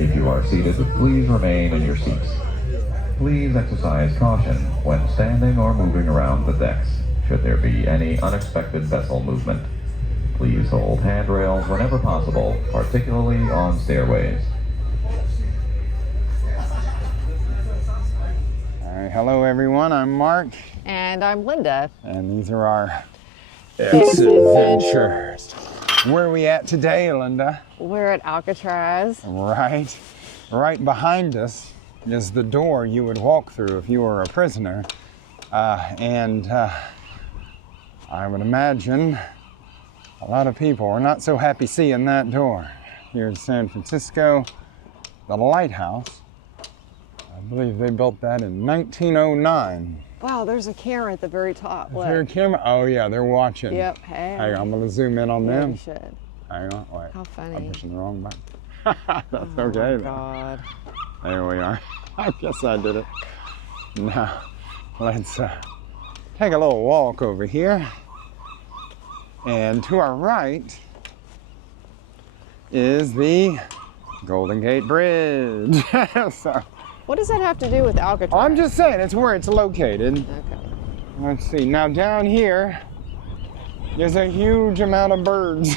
If you are seated, please remain in your seats. Please exercise caution when standing or moving around the decks, should there be any unexpected vessel movement. Please hold handrails whenever possible, particularly on stairways. All right, hello everyone, I'm Mark. And I'm Linda. And these are our adventures. Where are we at today, Linda? We're at Alcatraz. Right behind us is the door you would walk through if you were a prisoner. I would imagine a lot of people are not so happy seeing that door. Here in San Francisco, the lighthouse, I believe they built that in 1909. Wow, there's a camera at the very top. Is there a camera? Oh yeah, they're watching. Yep, hey. Hang on, I'm gonna zoom in on them. You should. Hang on, wait. How funny. I'm pushing the wrong button. That's oh okay. My God. There we are. I guess I did it. Now, let's take a little walk over here. And to our right is the Golden Gate Bridge. So, what does that have to do with Alcatraz? I'm just saying, it's where it's located. Okay. Let's see, now down here, there's a huge amount of birds.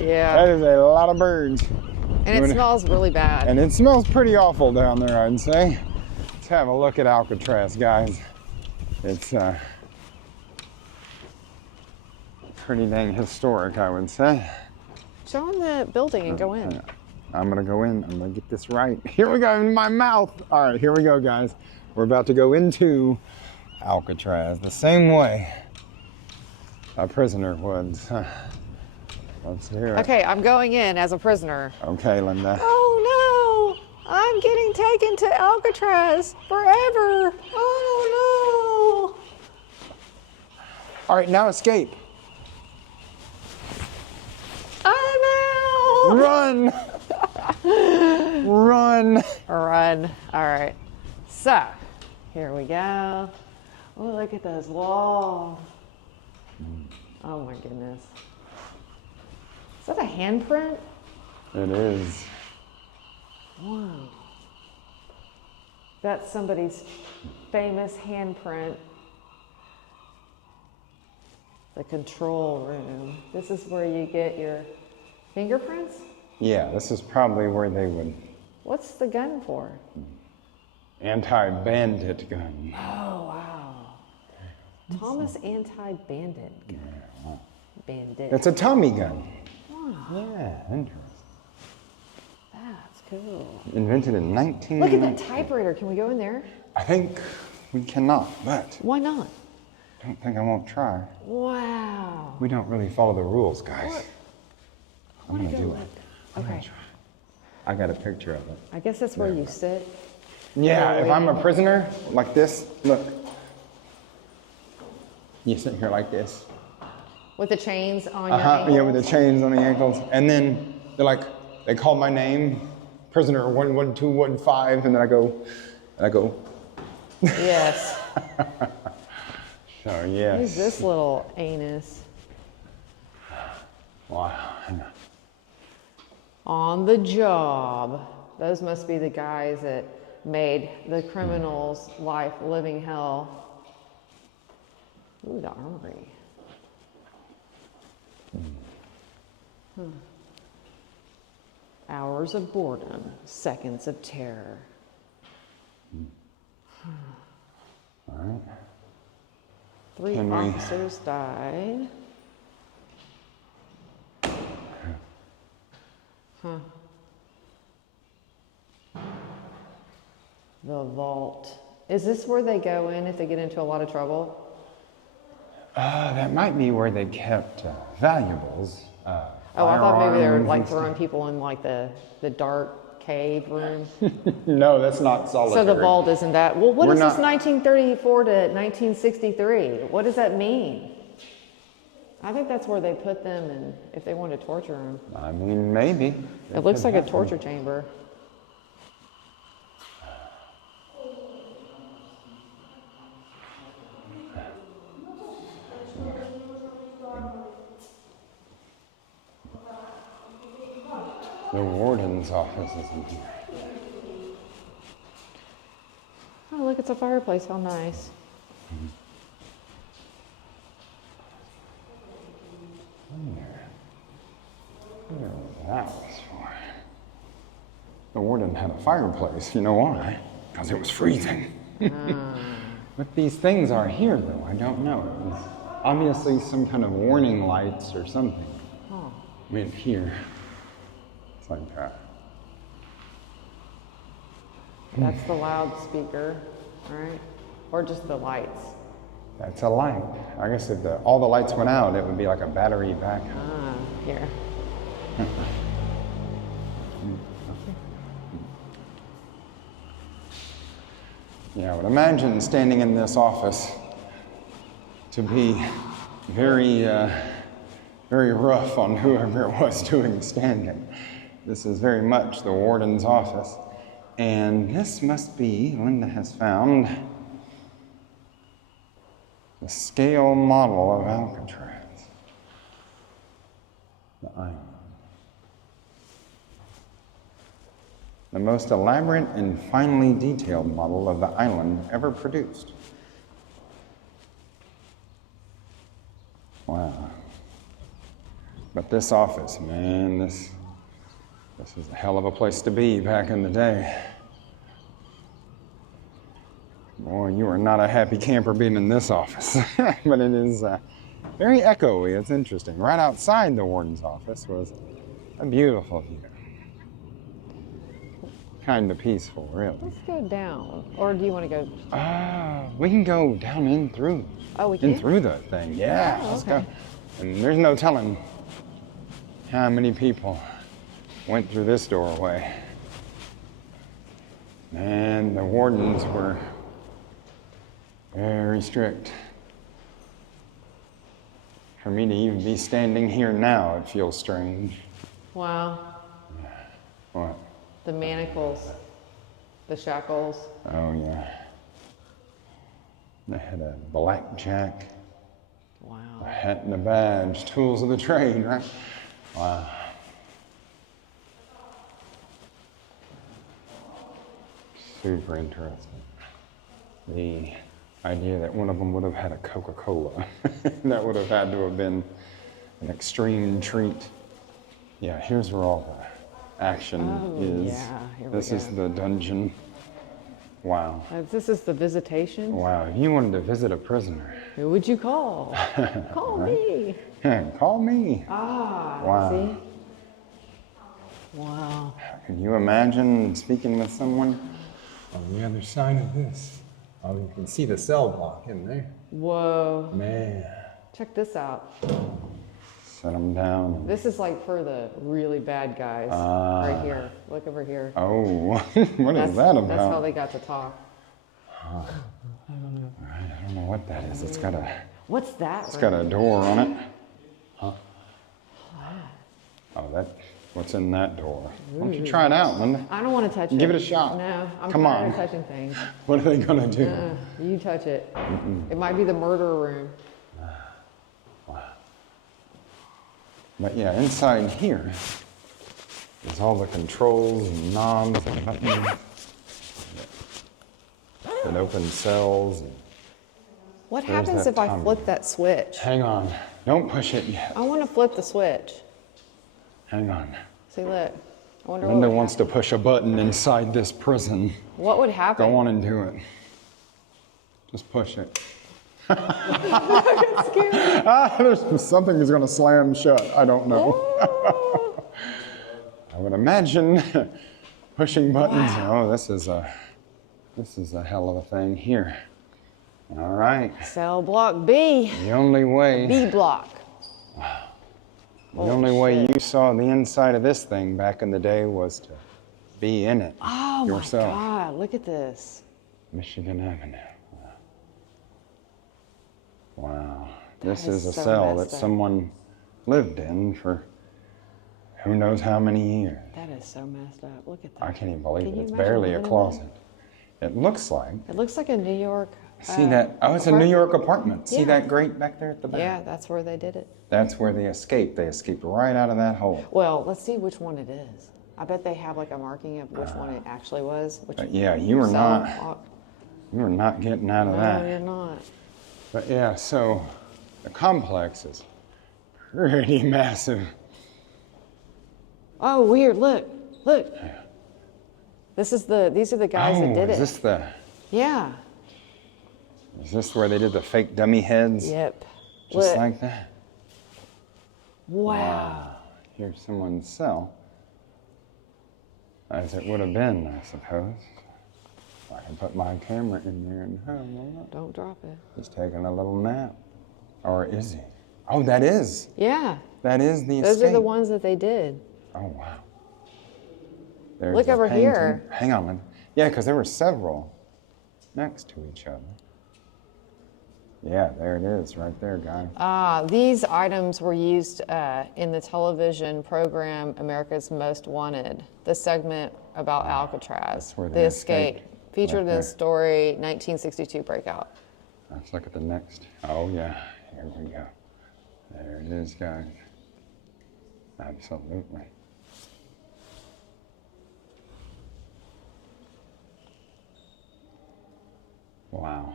Yeah. That is a lot of birds. And it smells really bad. And it smells pretty awful down there, I'd say. Let's have a look at Alcatraz, guys. It's pretty dang historic, I would say. Show them the building and go in. I'm gonna go in, I'm gonna get this right. Here we go, in my mouth. All right, here we go, guys. We're about to go into Alcatraz the same way a prisoner would. Let's hear it. Okay, I'm going in as a prisoner. Okay, Linda. Oh no! I'm getting taken to Alcatraz forever! Oh no! All right, now escape. I'm out! Run! Run! Run. All right. So, here we go. Oh, look at those walls. Oh my goodness. Is that a handprint? It is. Wow. That's somebody's famous handprint. The control room. This is where you get your fingerprints? Yeah, this is probably where they would. What's the gun for? Anti-bandit gun. Oh, wow. Thomas anti-bandit gun. Yeah. Bandit. It's a Tommy gun. Wow. Yeah, interesting. That's cool. Invented in 19... Look at that typewriter. Can we go in there? I think we cannot, but Why not? I don't think I won't try. Wow. We don't really follow the rules, guys. What? I'm gonna do it. Okay. I got a picture of it. I guess that's where you sit. Yeah, if I'm a prisoner, like this, look. You sit here like this. With the chains on your ankles? Yeah, with the chains on the ankles. And then they're like, they call my name, prisoner 11215, and then I go. Yes. So, yes. Who's this little anus? Wow. On the job. Those must be the guys that made the criminal's life living hell. Ooh, the armory. Hours of boredom, seconds of terror. All right. 3 officers died. The vault. Is this where they go in if they get into a lot of trouble? That might be where they kept valuables. Oh, I thought maybe they were like throwing people in like the dark cave room. No, that's not solitary. So the vault isn't that. Well, what We're is not- this 1934 to 1963? What does that mean? I think that's where they put them and if they wanted to torture them. I mean, maybe. It looks like a torture chamber. The warden's office is in here. Oh, look, it's a fireplace. How nice. What that was for? The warden had a fireplace. You know why? Because it was freezing. What these things are here, though, I don't know. It was obviously some kind of warning lights or something. Oh. I mean, here, it's like that. That's the loudspeaker, right? Or just the lights? That's a light. I guess if all the lights went out, it would be like a battery backup. Ah, here. Yeah, I would imagine standing in this office to be very, very rough on whoever it was doing the standing. This is very much the warden's office. And this must be, Linda has found, the scale model of Alcatraz. The island. The most elaborate and finely detailed model of the island ever produced. Wow. But this office, man, this is a hell of a place to be back in the day. Boy, you are not a happy camper being in this office. But it is very echoey. It's interesting. Right outside the warden's office was a beautiful view. Kind of peaceful, really. Let's go down. Or do you want to go? We can go down in through. Oh, we can? In through the thing, yeah. Oh, Let's okay. go. And there's no telling how many people went through this doorway. And the wardens were very strict. For me to even be standing here now, it feels strange. Wow. What? The manacles. The shackles. Oh, yeah. They had a blackjack, Wow. a hat and a badge, tools of the trade, right? Wow. Super interesting. The idea that one of them would have had a Coca-Cola. That would have had to have been an extreme treat. Yeah, here's where all the action is. Yeah, here we This is go. the dungeon. Wow. This is the visitation. Wow, if you wanted to visit a prisoner, Who would you call? Call me. call me. Ah, Wow. see? Wow. Can you imagine speaking with someone on the other side of this? Oh, you can see the cell block in there. Whoa. Man. Check this out. Set them down. This is like for the really bad guys. Right here. Look over here. Oh, what is that about? That's how they got to talk. I don't know what that is. It's got What's that? it's got a door on it. Huh? Oh, what's in that door? Why don't you try it out, Linda? I don't want to touch it. Give it a shot. No, I'm Come tired on. of touching things. What are they gonna do? You touch it. It might be the murder room. But yeah, inside here is all the controls and knobs and buttons that open cells. What There's happens that if I tummy. flip that switch? Hang on, don't push it yet. I want to flip the switch. Hang on. See, look. I wonder Linda what would wants to happen. push a button inside this prison. What would happen? Go on and do it. Just push it. There's something is going to slam shut. I don't know. I would imagine pushing buttons. Wow. Oh, this is a hell of a thing here. All right. Cell block B. The only way. B block. The only way you saw the inside of this thing back in the day was to be in it Oh yourself. my God! Look at this. Michigan Avenue. Wow. This is is a so cell that messed up. someone lived in for who knows how many years. That is so messed up. Look at that. I can't even believe Can it. you It's imagine barely a living in closet. It looks like. It looks like a New York. See that? Oh, it's a New York apartment. See Yeah. that grate back there at the back? Yeah, that's where they did it. That's where they escaped. They escaped right out of that hole. Well, let's see which one it is. I bet they have like a marking of which one it actually was. Which yeah, you were not getting out of No, that. you're not. But yeah, so the complex is pretty massive. Oh, weird! Look. These are the guys that did is it. this the? Yeah. Is this where they did the fake dummy heads? Yep. Just Look. like that. Wow. Here's someone's cell, as it would have been, I suppose. I can put my camera in there and look. Don't drop it. He's taking a little nap. Or is he? Oh, that is. Yeah. That is the Those escape. are the ones that they did. Oh, wow. There's Look the over painting. here. Hang on a minute. Yeah, because there were several next to each other. Yeah, there it is, right there, guys. These items were used in the television program America's Most Wanted, the segment about Alcatraz, where the they escape, escaped. featured Right in there. the story 1962 breakout. Let's look at the next. Oh, yeah. Here we go. There it is, guys. Absolutely. Wow.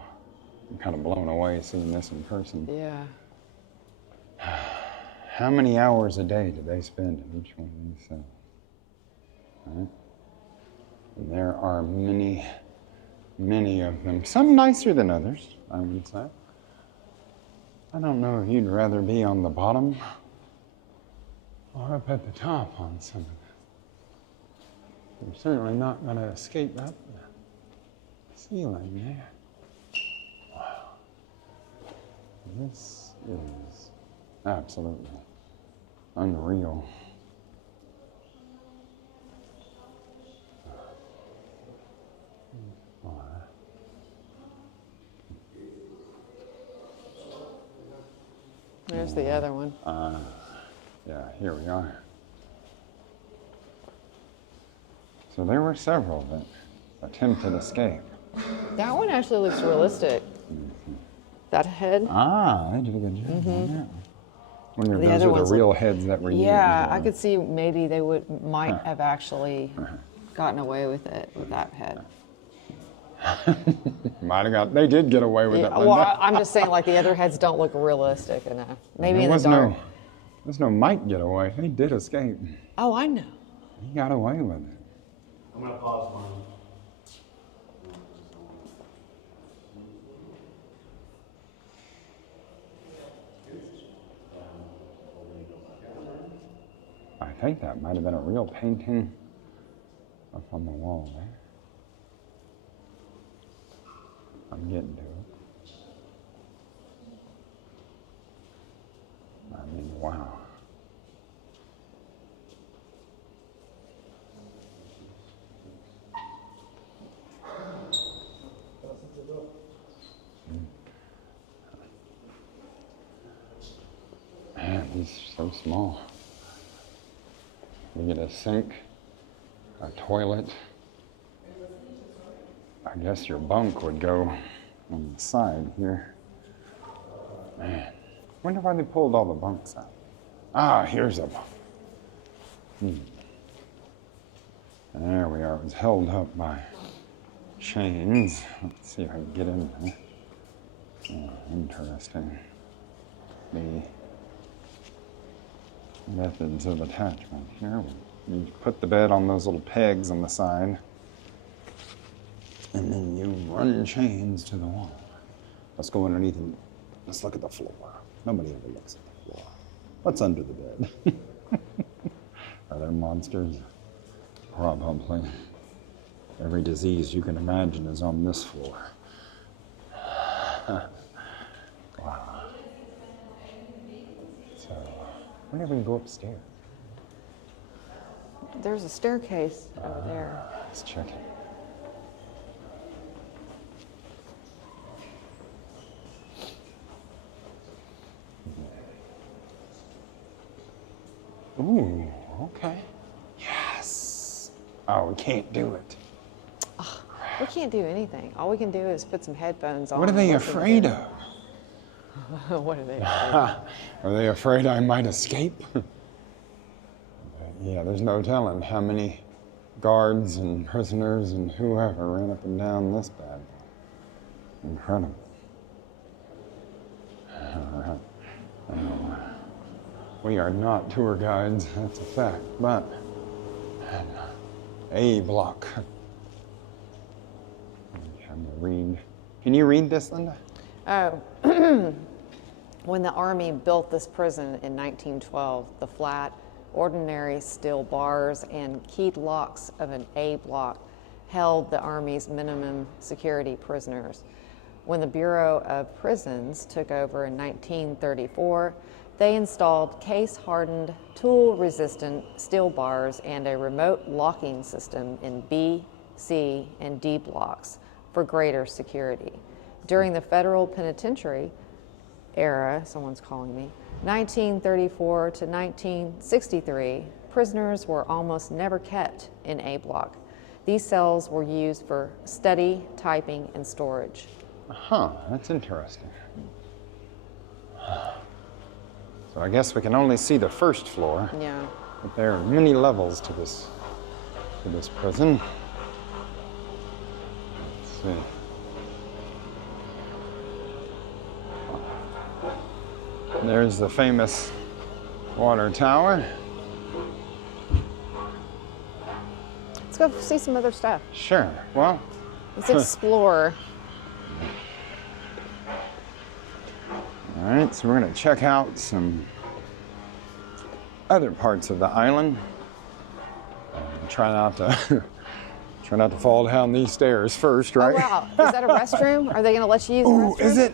I'm kind of blown away seeing this in person. Yeah. How many hours a day do they spend in each one of these cells? Right? And there are many, many of them. Some nicer than others, I would say. I don't know if you'd rather be on the bottom or up at the top on some of this. You're certainly not going to escape up the ceiling there. Wow. This is absolutely unreal. There's the other one. Yeah, here we are. So there were several that attempted escape. That one actually looks realistic. That head. They did a good job on that one. Wonder if The those other are ones the real heads that were used. Yeah, I could see maybe they might have actually gotten away with it with that head. They did get away with it. Yeah, well, I'm just saying, like, the other heads don't look realistic enough. Maybe in the dark. There's no Mike get away. He did escape. Oh, I know. He got away with it. I'm going to pause mine. I think that might have been a real painting up on the wall there. I'm getting to it. I mean, wow. Man, these are so small. You get a sink, a toilet. I guess your bunk would go on the side here. Man, wonder why they pulled all the bunks out. Here's a bunk. There we are. It was held up by chains. Let's see if I can get in there. Interesting. The methods of attachment here. You put the bed on those little pegs on the side, and then you run chains to the wall. Let's go underneath and let's look at the floor. Nobody ever looks at the floor. What's under the bed? Are there monsters? Probably. Every disease you can imagine is on this floor. Wow. So, I wonder if we can go upstairs. There's a staircase over there. Let's check it. Ooh, okay. Yes. Oh, we can't do it. We can't do anything. All we can do is put some headphones on. What are they afraid of? What are they afraid of? Are they afraid I might escape? Yeah, there's no telling how many guards and prisoners and whoever ran up and down this bad boy. Incredible. All right. We are not tour guides, that's a fact, but A block. I'm gonna read. Can you read this, Linda? Oh, when the Army built this prison in 1912, the flat, ordinary steel bars and keyed locks of an A block held the Army's minimum security prisoners. When the Bureau of Prisons took over in 1934, they installed case-hardened, tool-resistant steel bars and a remote locking system in B, C, and D blocks for greater security. During the federal penitentiary era, someone's calling me, 1934 to 1963, prisoners were almost never kept in A block. These cells were used for study, typing, and storage. Huh, that's interesting. So I guess we can only see the first floor. Yeah. But there are many levels to this prison. Let's see. There's the famous water tower. Let's go see some other stuff. Sure. Well, Let's explore. all right, so we're going to check out some other parts of the island. Try not to fall down these stairs first, right? Oh, wow. Is that a restroom? Are they going to let you use the Ooh, restroom? is it?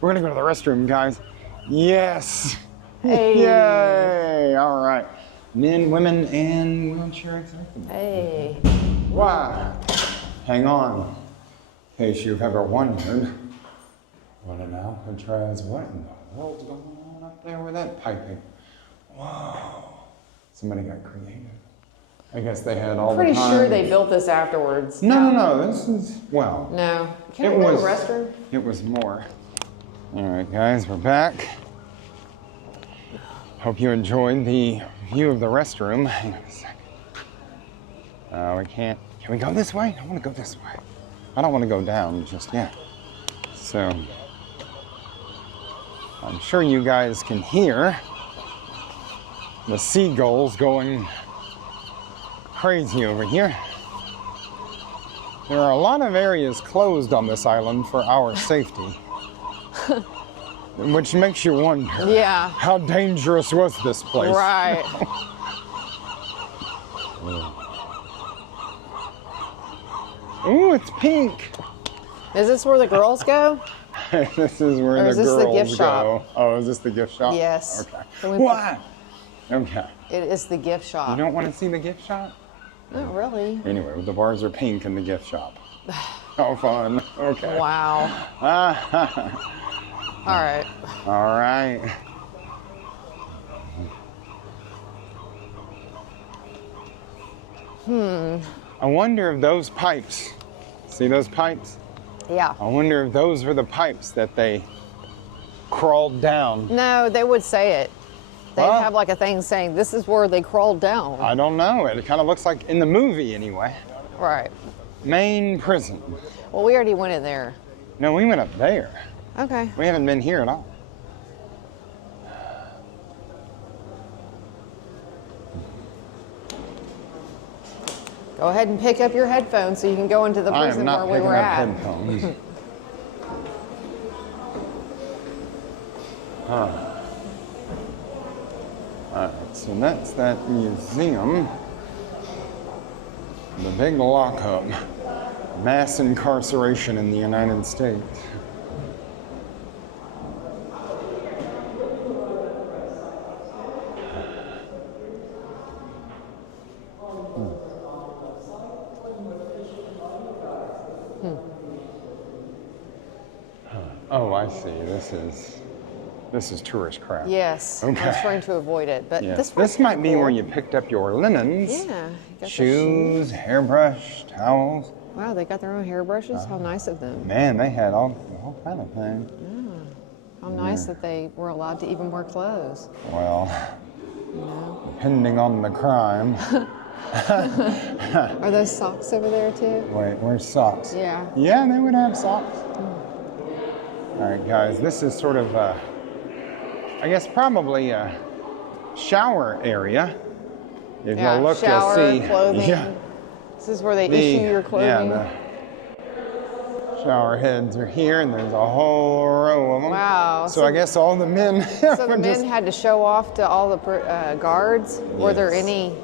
We're going to go to the restroom, guys. Yes. Hey. Yay. All right. Men, women, and wheelchair accessible. Hey. Wow. Hang on. In case you've ever wondered what an Alcatraz, what in the world's going on up there with that piping? Whoa. Somebody got creative. I guess they had all Pretty the time. sure they built this afterwards. No. This is, well. No. Can we go to the restroom? It was more. All right, guys, we're back. Hope you enjoyed the view of the restroom. Hang on a second. We can't. Can we go this way? I want to go this way. I don't want to go down just yet. So, I'm sure you guys can hear the seagulls going crazy over here. There are a lot of areas closed on this island for our safety. Which makes you wonder. Yeah. How dangerous was this place? Right. Ooh, it's pink. Is this where the girls go? This is where Or the is this girls the gift shop? go. Oh, is this the gift shop? Yes. Okay. Can we- What? Okay. It is the gift shop. You don't want to see the gift shop? Not really. Anyway, the bars are pink in the gift shop. How fun. Okay. Wow. All right. All right. I wonder if those pipes, see those pipes? Yeah. I wonder if those were the pipes that they crawled down. No, they would say it. They'd Huh? have like a thing saying, this is where they crawled down. I don't know. It kind of looks like in the movie anyway. Right. Main prison. Well, we already went in there. No, we went up there. Okay. We haven't been here at all. Go ahead and pick up your headphones so you can go into the I am prison not where we picking were up at. headphones. All right, so that's that museum. The big lockup. Mass incarceration in the United States. Oh, I see. This is tourist crap. Yes. I was Okay. trying to avoid it, but Yes. this This might be where you picked up your linens. Yeah. you got the Shoes, hairbrush, towels. Wow, they got their own hairbrushes. How nice of them. Man, they had all kind of things. How nice that they were allowed to even wear clothes. Well, depending on the crime. Are those socks over there too? Wait, where's socks? Yeah. Yeah, they would have socks. All right, guys, this is sort of, I guess, probably a shower area. If Yeah, you'll look, shower, you'll see. clothing. Yeah, This is where they issue your clothing. Yeah, the shower heads are here, and there's a whole row of them. Wow. So I guess all the men. So the men had to show off to all the guards. Were there Yes. any?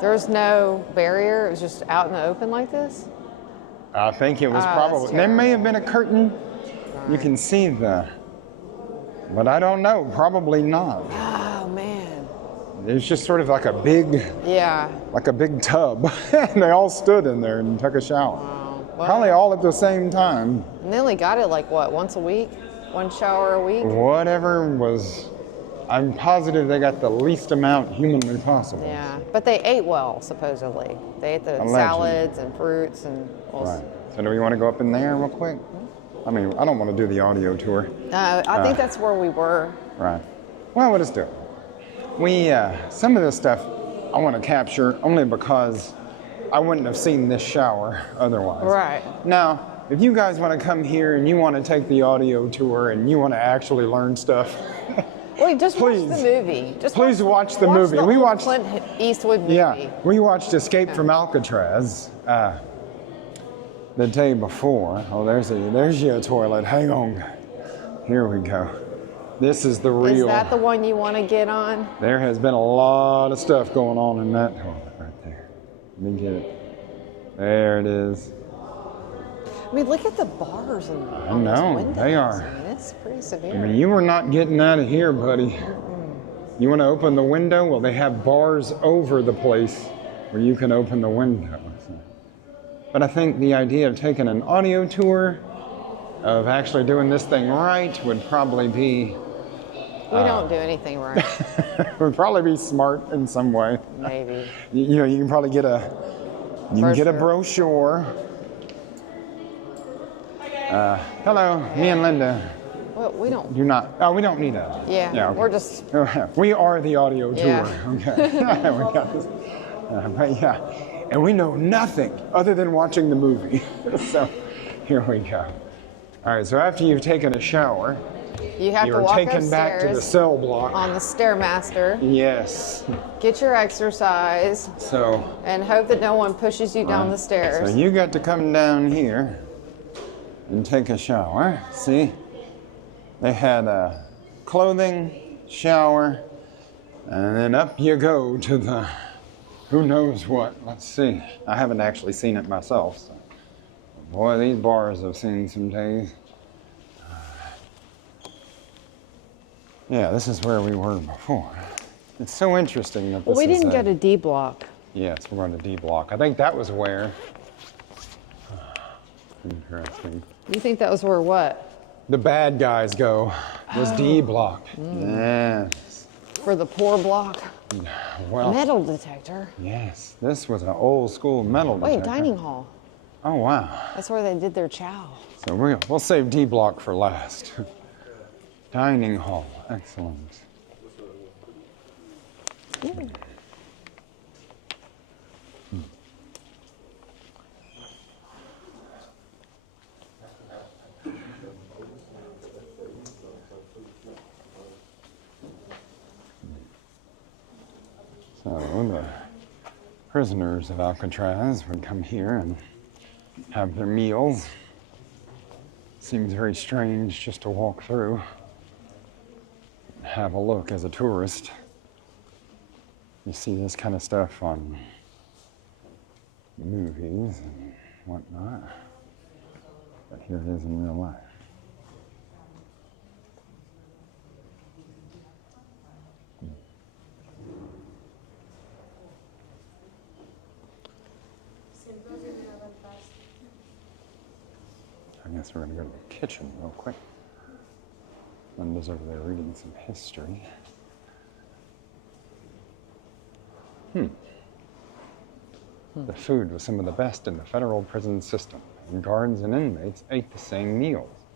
There's no barrier. It was just out in the open like this. I think it was that's probably. There may have been a curtain. You can see but I don't know. Probably not. Oh man. It was just sort of like a big tub, and they all stood in there and took a shower. Wow. Well, Probably all at the same time. And they only got it like what, once a week? One shower a week? Whatever was. I'm positive they got the least amount humanly possible. Yeah, but they ate well, supposedly. They ate the Allegedly. salads and fruits and. Right. So do we want to go up in there real quick? I mean, I don't want to do the audio tour. I think that's where we were. Right. Well, we'll just do it. Some of this stuff I want to capture only because I wouldn't have seen this shower otherwise. Right. Now, if you guys want to come here and you want to take the audio tour and you want to actually learn stuff, Wait, just Please. watch the movie. Just Please watch the movie. The We old watched- Clint Eastwood movie. yeah, we watched Escape from Alcatraz the day before. Oh, there's your toilet. Hang on. Here we go. This is the real. Is that the one you want to get on? There has been a lot of stuff going on in that toilet right there. Let me get it. There it is. I mean, look at the bars and I know, they are. I mean, it's pretty severe. I mean, you are not getting out of here, buddy. You want to open the window? Well, they have bars over the place where you can open the window. But I think the idea of taking an audio tour, of actually doing this thing right, would probably be. We don't do anything right. would probably be smart in some way. Maybe. You know, you can probably get a. You can get a brochure. Hello, me and Linda. Well, we don't. Do not. Oh, we don't need a. Yeah, okay. we're just. We are the audio tour. Yeah. Okay. We got this. But yeah, and we know nothing other than watching the movie. So here we go. All right. So after you've taken a shower, You have to you're walk taken upstairs back to the cell block. on the Stairmaster, Yes. get your exercise, So. and hope that no one pushes you down the stairs. So you got to come down here and take a shower. See? They had a clothing, shower, and then up you go to the who knows what. Let's see. I haven't actually seen it myself. So. Boy, these bars have seen some days. Yeah, this is where we were before. It's so interesting that this Well, we is didn't get a D block. Yes, we're going to D block. I think that was where. Interesting. You think that was where what? The bad guys go. Was D block. Yes. For the poor block? Well. Metal detector. Yes. This was an old school metal detector. Wait, dining hall. Oh wow. That's where they did their chow. So we'll save D block for last. Dining hall. Excellent. Mm. So the prisoners of Alcatraz would come here and have their meals. Seems very strange just to walk through and have a look as a tourist. You see this kind of stuff on movies and whatnot, but here it is in real life. I guess we're going to go to the kitchen real quick. Linda's over there reading some history. The food was some of the best in the federal prison system, and guards and inmates ate the same meals.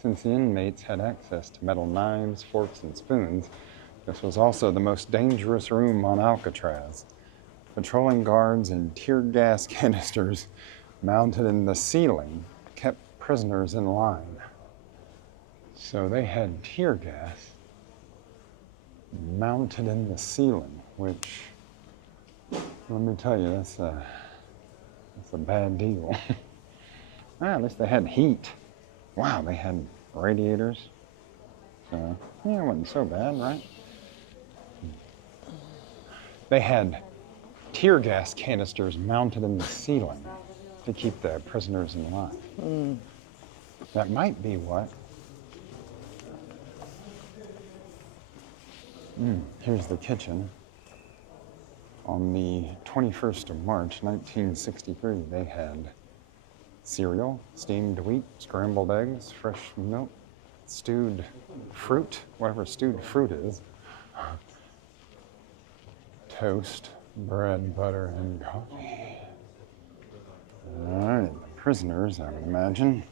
Since the inmates had access to metal knives, forks, and spoons, This was also the most dangerous room on Alcatraz. Patrolling guards and tear gas canisters mounted in the ceiling kept prisoners in line. So they had tear gas mounted in the ceiling, which, let me tell you, that's a bad deal. Well, at least they had heat. Wow, they had radiators. So, yeah, it wasn't so bad, right? They had tear gas canisters mounted in the ceiling to keep the prisoners in line. That might be what. Here's the kitchen. On the 21st of March, 1963, they had cereal, steamed wheat, scrambled eggs, fresh milk, stewed fruit, whatever stewed fruit is, toast, bread, butter, and coffee. All right, the prisoners, I would imagine,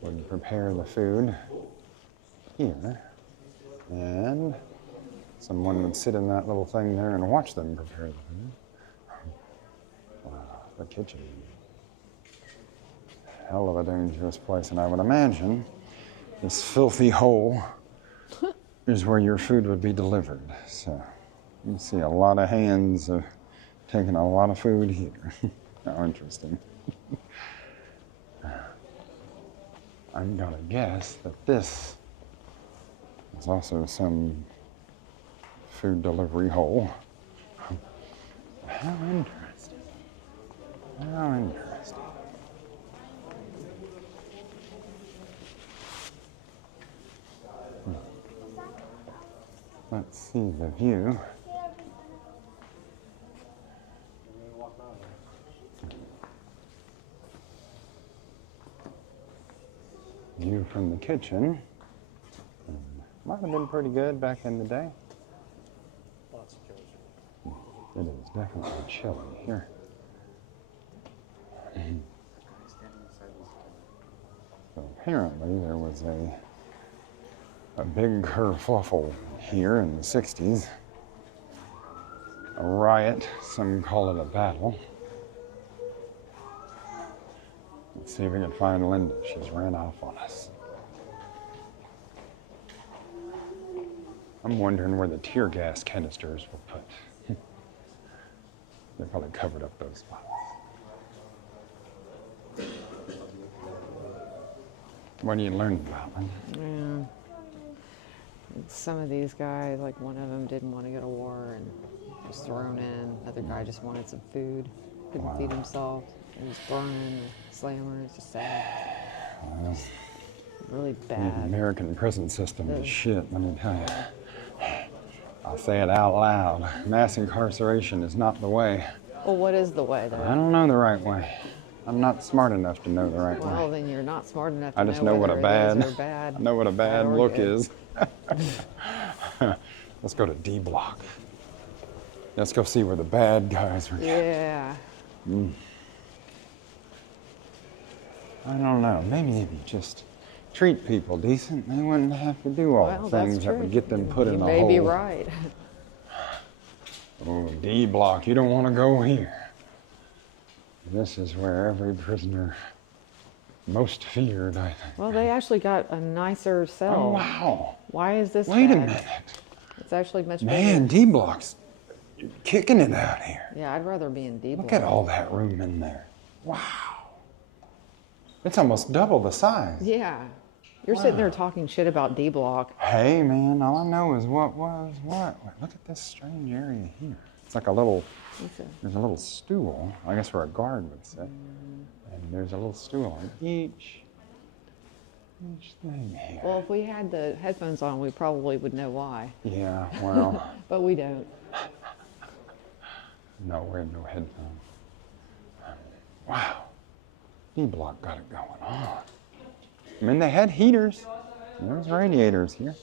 would prepare the food here, and someone would sit in that little thing there and watch them prepare the food. Wow, the kitchen. Hell of a dangerous place, and I would imagine this filthy hole is where your food would be delivered. So you see a lot of hands taking a lot of food here. How interesting. I'm gonna guess that this is also some food delivery hole. How interesting. How interesting. Let's see the view. View from the kitchen. Might have been pretty good back in the day. Lots of chili. It is definitely chilly here. So apparently there was a big kerfuffle here in the 60s. A riot, some call it a battle. Let's see if we can find Linda. She's ran off on us. I'm wondering where the tear gas canisters were put. They probably covered up those spots. What do you learn about them? Yeah. Some of these guys, like one of them didn't want to go to war and was thrown in. Another guy just wanted some food, couldn't feed himself. He was thrown in the slammer. It's just sad. Well, Really the bad. American prison system is shit, let me tell you. I'll say it out loud. Mass incarceration is not the way. Well, what is the way I though? don't know the right way. I'm not smart enough to know the right Well, way. then you're not smart enough to I just know what a whether it bad, is or bad. I know what a bad or look good. is. Let's go to D block. Let's go see where the bad guys were. Yeah. I don't know. Maybe if you just treat people decent, they wouldn't have to do all Well, the that's things that true. would get them put in a You hole. may be right. Oh, D block, you don't want to go here. This is where every prisoner most feared, I think. Well, they actually got a nicer cell. Oh, wow. Why is this Wait a bad? minute. It's actually much Man, bigger. D block's kicking it out here. Yeah, I'd rather be in D block. Look at all that room in there. Wow. It's almost double the size. Yeah. You're sitting there talking shit about D block. Hey, man, all I know is what was what. Look at this strange area here. It's like a little, there's a little stool, I guess where a guard would sit. And there's a little stool on each thing here. Well, if we had the headphones on, we probably would know why. Yeah, well, But we don't. no, we have no headphones. Wow, D-Block got it going on. I mean, they had heaters. There's radiators here.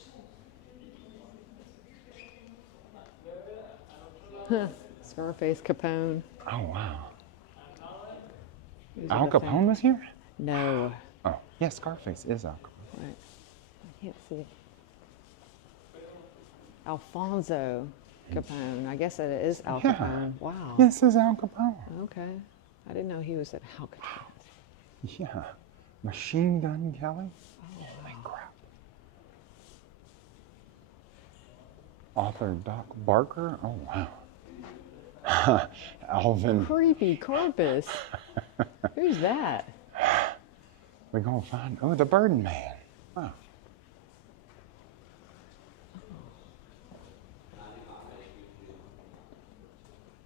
Scarface Capone. Oh, wow. These Al are the Capone was here? No. Oh, yeah, Scarface is Al Capone. Wait. I can't see it. Alfonso Capone. I guess it is Al Yeah. Capone. Wow. This is Al Capone. Okay. I didn't know he was at Alcatraz. Yeah. Machine Gun Kelly? Holy crap. Author Doc Barker? Oh, wow. Alvin. Creepy corpus. Who's that? We're going to find, oh, the Birdman. Wow.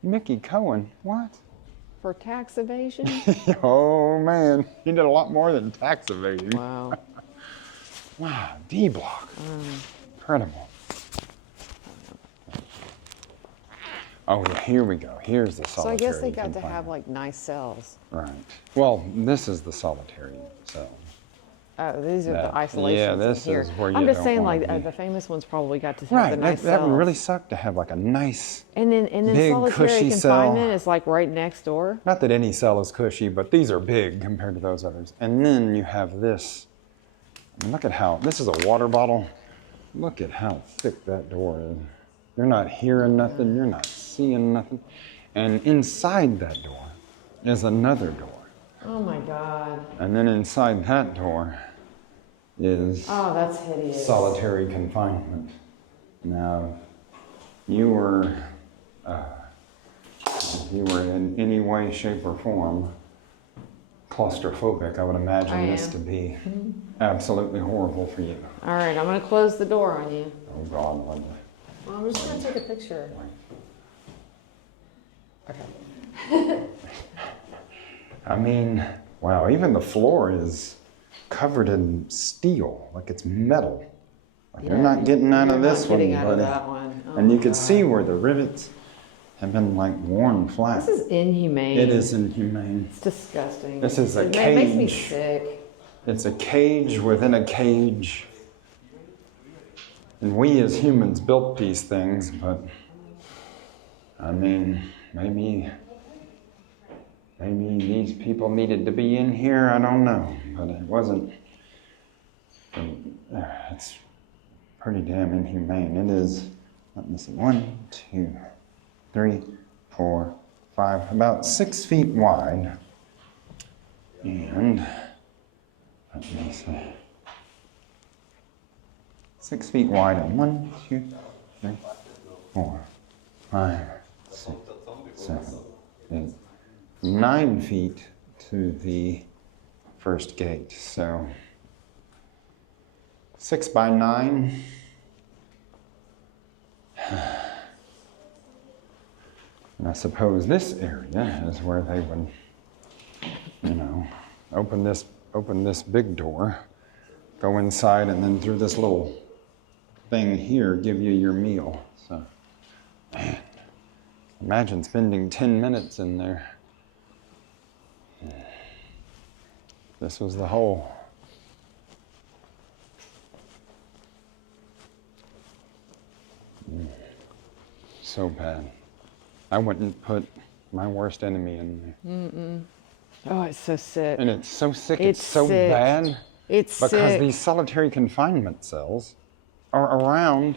Mickey Cohen, what? For tax evasion? Oh man, he did a lot more than tax evasion. Wow. Wow, D-Block. Incredible. Oh, yeah, here we go. Here's the So I solitary guess they got to confinement. have like nice cells. Right. Well, this is the solitary cell. Oh, these are That- the isolations yeah, in this here. is where you I'm just don't saying, wanna like be. the famous ones probably got to have Right, the nice that would cells. really suck to have like a nice, And then big, solitary cushy cell. confinement is like right next door. not that any cell is cushy, but these are big compared to those others. And then you have this. I mean, look at how, this is a water bottle. Look at how thick that door is. You're not hearing nothing, you're not seeing nothing. And inside that door is another door. Oh my God. And then inside that door is Oh, that's hideous. solitary confinement. Now, you were in any way, shape, or form claustrophobic, I would imagine I this am. to be absolutely horrible for you. All right, I'm gonna close the door on you. Oh God, Linda. Well, I'm just gonna take a picture. Okay. I mean, wow, even the floor is covered in steel, like it's metal. Like you're not getting out You're of not this one, getting out of buddy. that one. Oh And you my can God. see where the rivets have been like worn flat. This is inhumane. It is inhumane. It's disgusting. This is a It makes me cage. sick. It's a cage within a cage. And we as humans built these things, but I mean, maybe these people needed to be in here, I don't know, but it wasn't. It's pretty damn inhumane. It is, let me see, 1, 2, 3, 4, 5, about 6 feet wide. And, let me see, 6 feet wide and 1, 2, 3, 4, 5, 6, 7, 8, 9 feet to the first gate. So 6 by 9. And I suppose this area is where they would, you know, open this big door, go inside, and then through this little thing here, give you your meal. So, man, imagine spending 10 minutes in there. This was the hole. So bad. I wouldn't put my worst enemy in there. Oh, it's so sick. And it's so sick, it's It's so sick. bad. It's Because sick. these solitary confinement cells are around,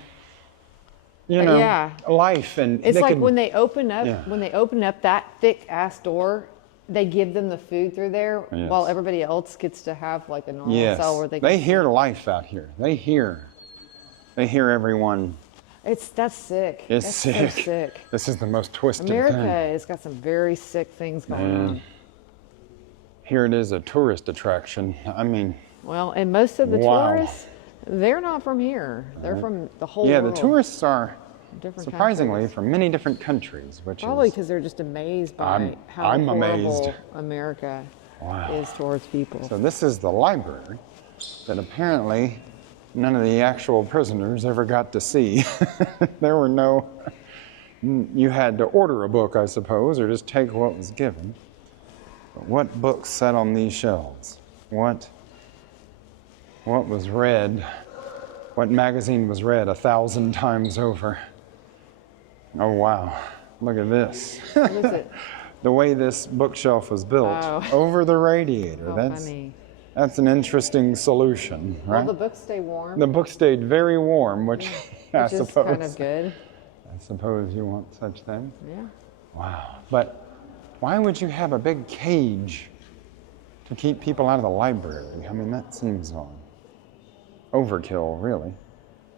you know, Yeah. life, and It's they like could- when they open up, Yeah. that thick ass door, they give them the food through there, Yes. while everybody else gets to have like a normal yes, cell where they. they can hear life out here. They hear everyone. That's sick. It's That's sick. So sick. This is the most twisted America thing. has got some very sick things going Man. on. Here it is, a tourist attraction. I mean, Well, and most of the Wow. tourists, they're not from here. They're from the whole yeah, world. the tourists are different surprisingly countries. from many different countries, which Probably is because they're just amazed by I'm- how I'm horrible amazed. America Wow. is towards people. So this is the library that apparently none of the actual prisoners ever got to see. There were no, you had to order a book, I suppose, or just take what was given. But what books sat on these shelves? What was read? What magazine was read 1,000 times over? Oh wow, look at this. What is it? The way this bookshelf was built Oh. over the radiator. Oh, that's funny. that's an interesting solution, Well, right? the books stay warm. The book stayed very warm, which I which is suppose. kind of good. I suppose you want such things. Yeah. Wow. But why would you have a big cage to keep people out of the library? I mean, that seems overkill, really.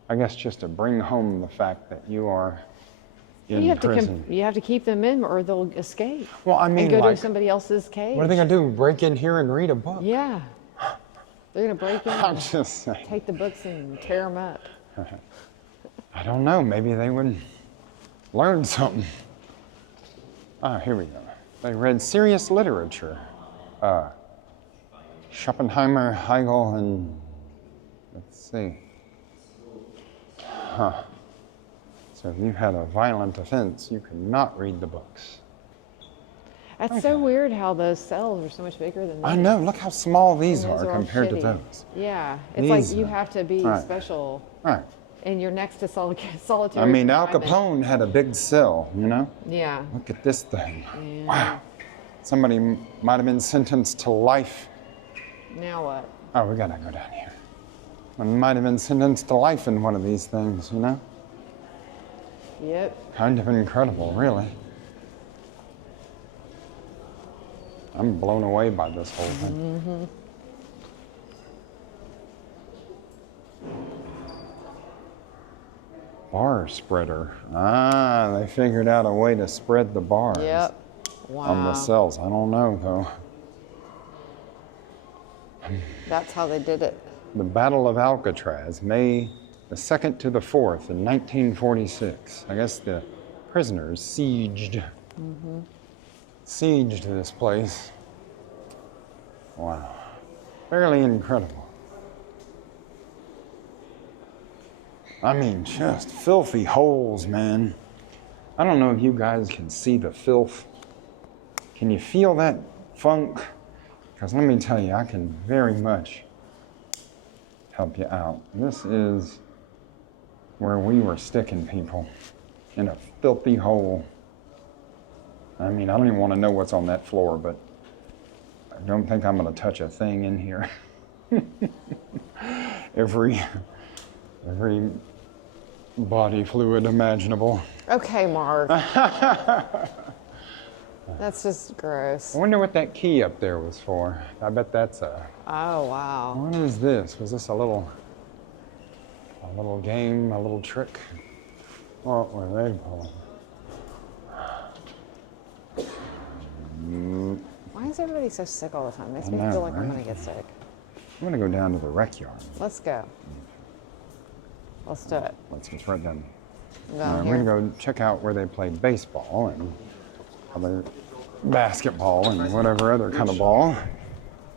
I guess just to bring home the fact that you are in prison. You have to keep them in or they'll escape. Well, I mean, and go like, to somebody else's cage. what are they going to do? Break in here and read a book? Yeah. They're going to break in I'm and just saying. take the books and tear them up. I don't know. Maybe they would learn something. Ah, here we go. They read serious literature. Schopenhauer, Hegel, and let's see. Huh. So if you had a violent offense, you could not read the books. That's so weird how those cells are so much bigger than those. I know. Look how small these And those are all compared to shitty. those. Yeah. It's These like you are- have to be right. special. Right. And you're next to solitary. I mean, Al confinement. Capone had a big cell, you know? Yeah. Look at this thing. Yeah. Wow. Somebody might have been sentenced to life. Now what? Oh, we gotta go down here. One might have been sentenced to life in one of these things, you know? Yep. Kind of incredible, really. I'm blown away by this whole thing. Mm-hmm. Bar spreader. Ah, they figured out a way to spread the bars Yep. Wow. on the cells. I don't know, though. That's how they did it. The Battle of Alcatraz, May the 2nd to the 4th in 1946. I guess the prisoners sieged this place. Wow. Fairly incredible. I mean, just filthy holes, man. I don't know if you guys can see the filth. Can you feel that funk? Because let me tell you, I can very much help you out. This is where we were sticking people, in a filthy hole. I mean, I don't even want to know what's on that floor, but I don't think I'm going to touch a thing in here. Every body fluid imaginable. Okay, Mark. That's just gross. I wonder what that key up there was for. I bet that's Oh, wow. what is this? Was this a little game, a little trick? What were they pulling? Why is everybody so sick all the time? Makes I me know, feel like I'm right? going to get sick. I'm gonna go down to the rec yard. Let's go. Let's do it. Let's just right down. Down We're here. gonna go check out where they play baseball and other basketball and whatever other kind of ball.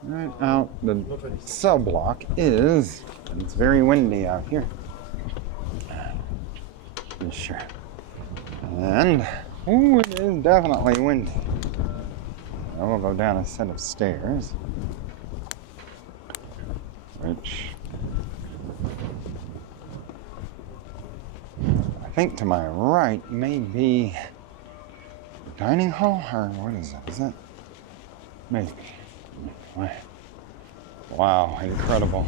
Right out the cell block is, and it's very windy out here. Sure. And, ooh, it is definitely windy. Now we'll go down a set of stairs, which I think to my right may be the dining hall, or what is it? Is that? Maybe. Wow, incredible.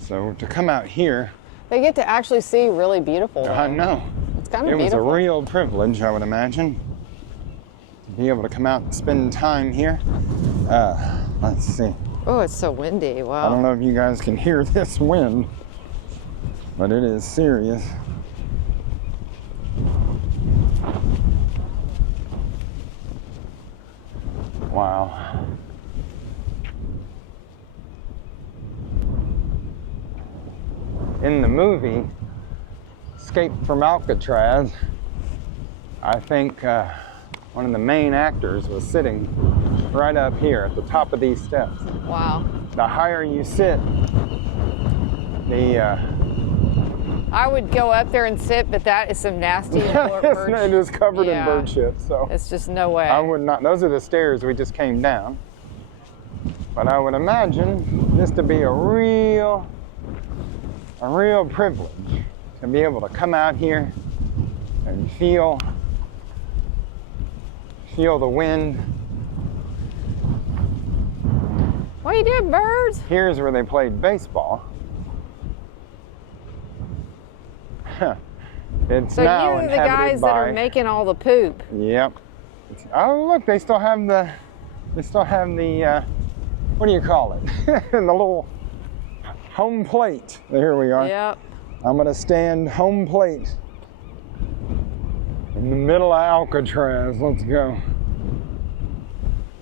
So to come out here, They get to actually see really beautiful. I know. It's kind of It was a beautiful. real privilege, I would imagine, to be able to come out and spend time here. Let's see. Oh, it's so windy. I don't Wow. know if you guys can hear this wind, but it is serious. Wow. In the movie Escape from Alcatraz, I think one of the main actors was sitting right up here at the top of these steps. Wow. The higher you sit, the I would go up there and sit, but that is some nasty it is covered in bird shit, so It's just no way. I would not. Those are the stairs we just came down. But I would imagine this to be a real privilege to be able to come out here and feel the wind. What are you doing, birds? Here's where they played baseball. It's So now you're the inhabited guys that are by- making all the poop. Yep. Oh, look, they still have the, what do you call it? The little home plate. Here we are. Yep. I'm gonna stand home plate in the middle of Alcatraz. Let's go.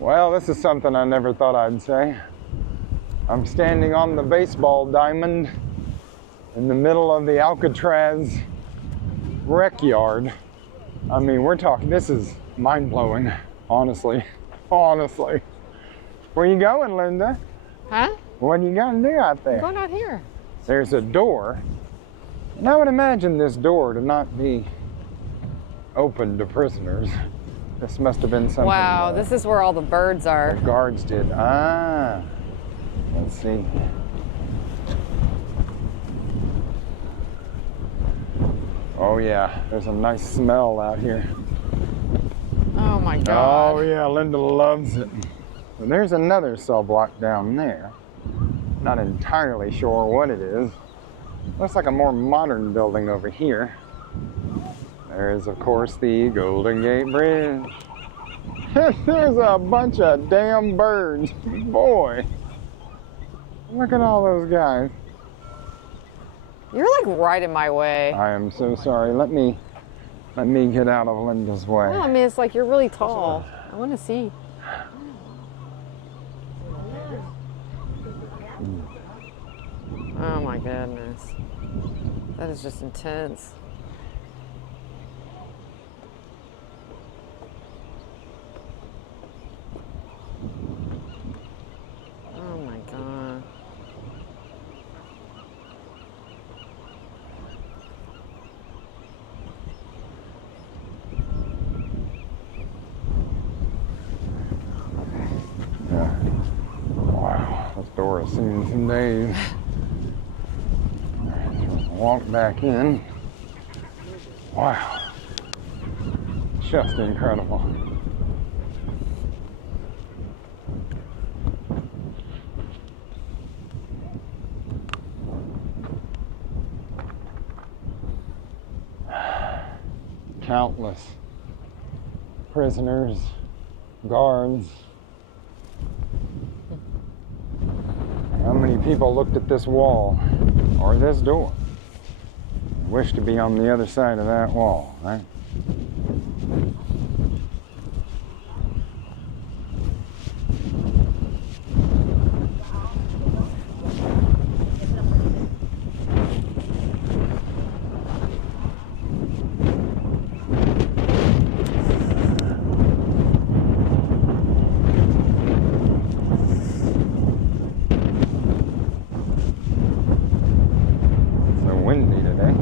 Well, this is something I never thought I'd say. I'm standing on the baseball diamond in the middle of the Alcatraz wreck yard. I mean, we're talking, this is mind-blowing, honestly. Honestly. Where you going, Linda? Huh? What are you gonna do out I'm there? going out here. There's a door. And I would imagine this door to not be open to prisoners. This must have been something Wow, this is where all the birds are. the guards did. Ah, let's see. Oh yeah, there's a nice smell out here. Oh my God. Oh yeah, Linda loves it. And there's another cell block down there. Not entirely sure what it is. Looks like a more modern building over here. There is, of course, the Golden Gate Bridge. There's a bunch of damn birds. Boy, look at all those guys. You're like right in my way. I am so sorry. Let me get out of Linda's way. No, I mean, it's like you're really tall. I want to see. Oh my goodness. That is just intense. Oh my God. Yeah. Wow, this door has seen some days. Walk back in. Wow. Just incredible. Countless prisoners, guards. How many people looked at this wall or this door? Wish to be on the other side of that wall, right? So windy today.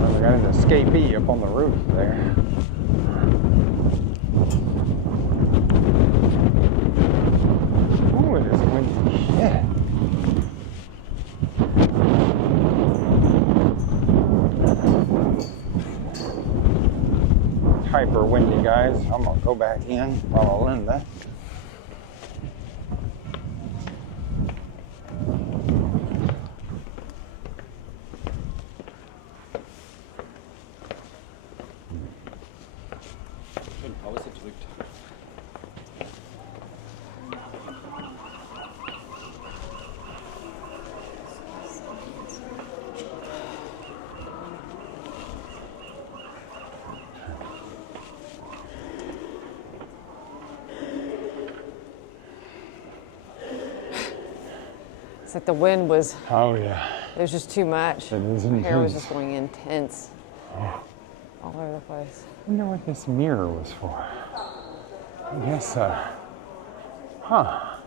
Well, we got an escapee up on the roof there. Ooh, it is windy. Shit. Hyper windy, guys. I'm gonna go back in, follow Linda. It's like the wind was, Oh yeah, it was just too much. it is My hair was intense. just going intense. All over the place. I wonder what this mirror was for. I guess, huh. I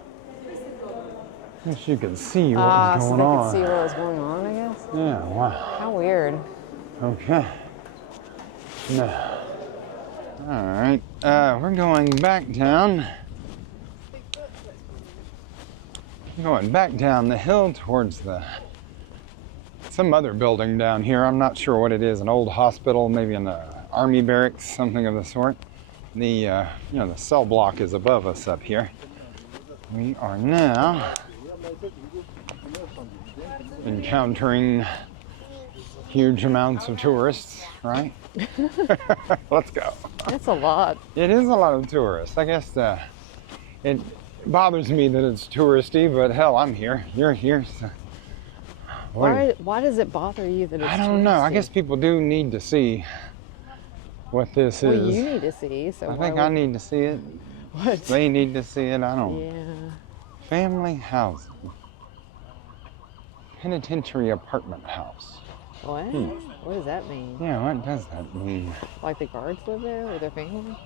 guess you could see what was So going they on. could see what was going on, I guess. Yeah, wow. How weird. Okay. Now, all right, we're going back down. Going back down the hill towards some other building down here. I'm not sure what it is, an old hospital, maybe an army barracks, something of the sort. the the cell block is above us up here. We are now encountering huge amounts of tourists, right? Let's go. That's a lot. It is a lot of tourists. I guess it bothers me that it's touristy, but hell, I'm here. You're here. So. Why does it bother you that it's I don't know. I touristy? guess people do need to see what this Well, is. you need to see. So I think I need to see it. What? They need to see it. I don't. Yeah. Family housing. Penitentiary apartment house. What? What does that mean? Yeah, what does that mean? Like the guards live there or their family?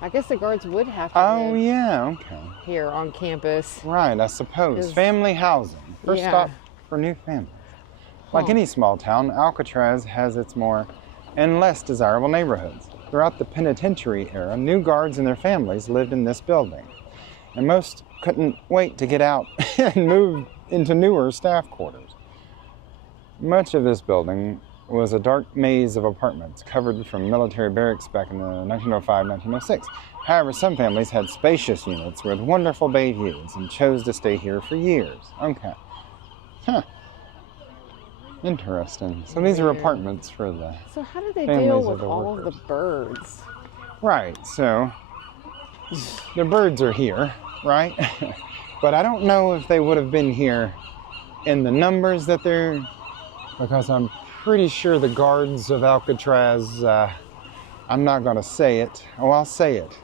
I guess the guards would have to Oh, live yeah, okay. here on campus. Right, I suppose. 'Cause- Family housing. First Yeah. stop for new families. Like Huh. any small town, Alcatraz has its more and less desirable neighborhoods. Throughout the penitentiary era, new guards and their families lived in this building. And most couldn't wait to get out and move into newer staff quarters. Much of this building was a dark maze of apartments covered from military barracks back in the 1905-1906. However, some families had spacious units with wonderful bay views and chose to stay here for years. Okay. Huh. Interesting. So these are Weird. apartments for the... So how do they Families deal of with the all of workers. the birds? Right, so the birds are here, right? But I don't know if they would have been here in the numbers that they're... Because I'm pretty sure the guards of Alcatraz, I'm not going to say it. Oh, I'll say it.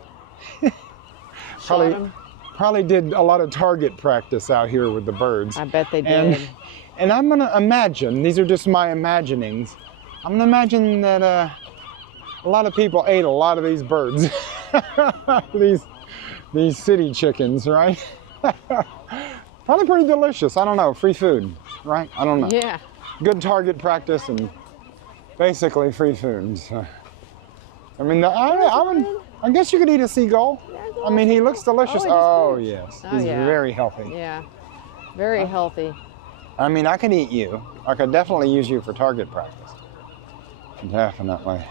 Shot 'em? Probably did a lot of target practice out here with the birds. I bet they did. And I'm going to imagine, these are just my imaginings, I'm going to imagine that a lot of people ate a lot of these birds. these city chickens, right? Probably pretty delicious. I don't know. Free food, right? I don't know. Yeah. Good target practice and basically free food. So. I mean, I guess you could eat a seagull. I mean, he looks delicious. Oh, Yes. Oh, He's yeah. very healthy. Yeah. Very healthy. I mean, I could eat you. I could definitely use you for target practice. Definitely.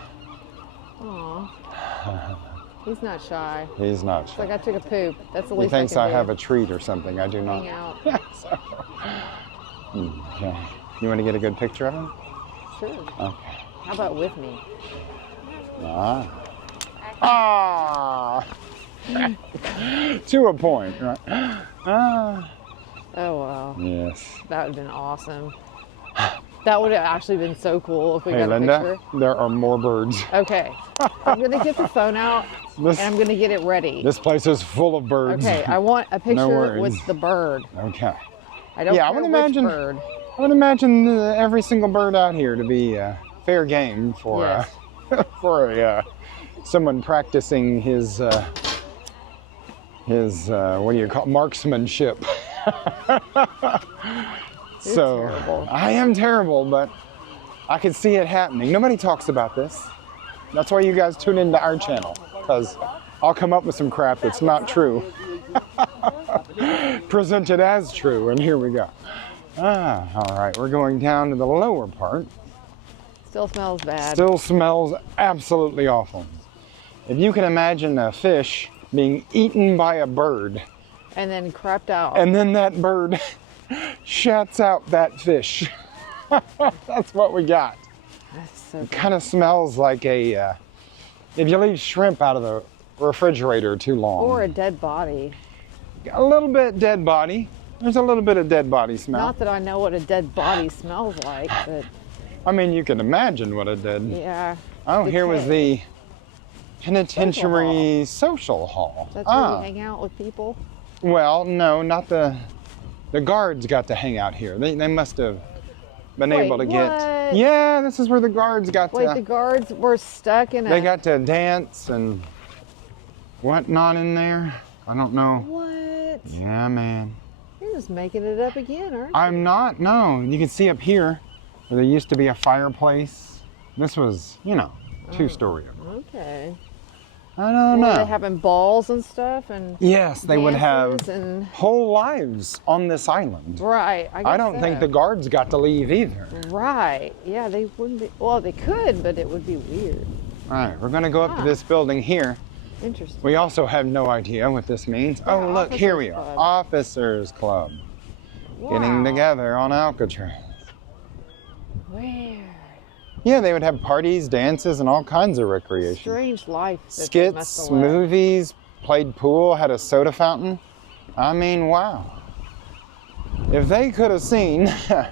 Aw. He's not shy. He's not It's shy. like I took a poop. That's the He least thinks I I can have do. a treat or something. I do not. Hang out. So, okay. You want to get a good picture of him? Sure. Okay. How about with me? Ah. To a point, right? Ah. Oh, wow. Yes. That would have been awesome. That would have actually been so cool if we Hey, got a Linda, picture. there are more birds. Okay. I'm going to get the phone out This, and I'm going to get it ready. this place is full of birds. Okay, I want a picture worries. with the bird. Okay. I don't Yeah, I care would which imagine- bird. I would imagine every single bird out here to be fair game for Yes. for someone practicing his what do you call marksmanship. So terrible. I am terrible, but I can see it happening. Nobody talks about this. That's why you guys tune into our channel, because I'll come up with some crap that's not true. Present it as true, and here we go. All right, we're going down to the lower part. Still smells bad. Still smells absolutely awful. If you can imagine a fish being eaten by a bird, And then crept out. and then that bird shats out that fish. That's what we got. That's so It kind of smells like if you leave shrimp out of the refrigerator too long. Or a dead body. A little bit dead body. There's a little bit of dead body smell. Not that I know what a dead body smells like, but I mean, you can imagine what it did. yeah. Oh, here was Decay. the penitentiary social hall. That's where you hang out with people. Well, no, not the guards got to hang out here. They must have been Wait, able to get. what? Yeah, this is where the guards got Wait, to. the guards were stuck in a. They got to dance and whatnot in there. I don't know. What? Yeah, man. You're just making it up again, aren't you? I'm not. No, you can see up here where there used to be a fireplace. This was, two-story. Okay. I don't Were they know. having balls and stuff and Yes, they would have dances and whole lives on this island. right. I, guess I don't think the guards got to leave either. Right. Yeah, they wouldn't be. Well, they could, but it would be weird. All right, we're gonna go up to this building here Interesting. We also have no idea what this means. Yeah, Oh, look, here we Officers are. Club. Officers Club. Getting Wow. together on Alcatraz. Weird. Yeah, they would have parties, dances, and all kinds of recreation. Strange life. That they must Skits, have led. movies, played pool, had a soda fountain. I mean, wow. If they could have seen, if